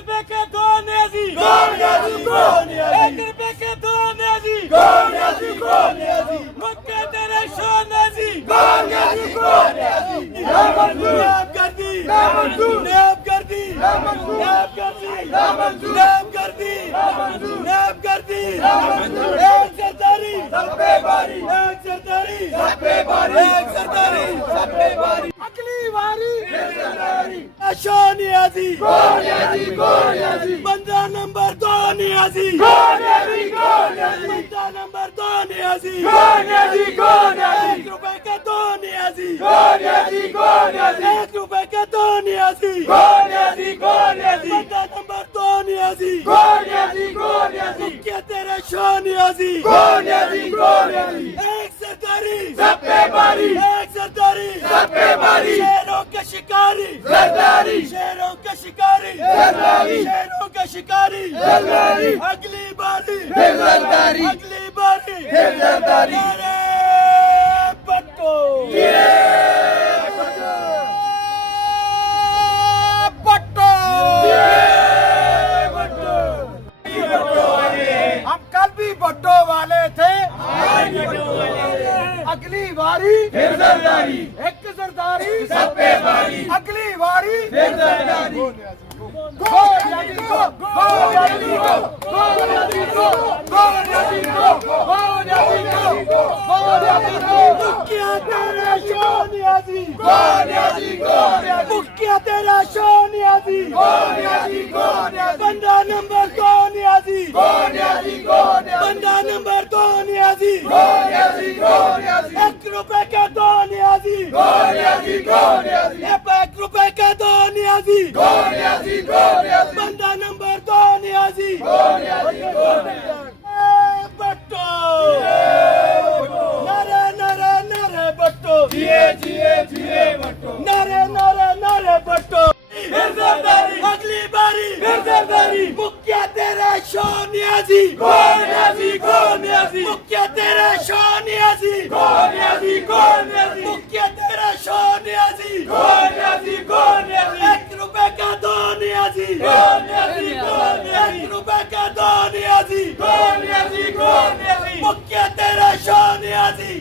रुपए के दो न्याजी, एक रुपए के दो न्याजी, मुक्के तेरे शो न्याजी, नैब कर दी, नैब कर दी, नैब कर दी, नैब कर दी, नैब कर दी, एक सरदारी सब पे भारी, एक सरदारी सब पे भारी, एक सरदारी सब पे भारी, अगली बारी शो न्याजी, बंदा नंबर 2 न्याजी, बंदा नंबर 2 न्याजी, एक रुपए के 2 न्याजी, एक रुपए के 2 न्याजी, बंदा नंबर 2 न्याजी, मुक्के तेरे शो न्याजी, एक सरदारी सब पे भारी, एक सरदारी सब पे भारी, शेरों के शिकारी सरदारी, शेरों के शिकारी सरदारी, शेरों के शिकारी सरदारी, अगली बारी फिर सरदारी, अगली बारी फिर सरदारी, अरे बट्टो हम कल भी बट्टो वाले थे, अगली बारी फिर सरदारी, एक सरदारी सब पे भारी, अगली बारी फिर सरदारी, गो न्याजी गो, गो न्याजी गो, गो न्याजी गो, गो न्याजी गो, गो न्याजी गो, गो न्याजी गो, मुक्किया तेरा शो न्याजी, गो न्याजी गो, मुक्किया तेरा शो न्याजी, गो न्याजी गो, बंदा नंबर 2 न्याजी, बंदा नंबर 2 न्याजी, एक रुपए के 2 न्याजी, एक रुपए के 2 न्याजी, बंदा नंबर 2 न्याजी, बट्टो नरे नरे नरे बट्टो, नरे नरे नरे बट्टो, अगली बारी फिर सरदारी, मुक्किया तेरा शो न्याजी, मुक्किया तेरा शो न्याजी, मुक्किया तेरा शो न्याजी, एक रुपए का 2 न्याजी, एक रुपए का 2 न्याजी, मुक्किया तेरा शो न्याजी,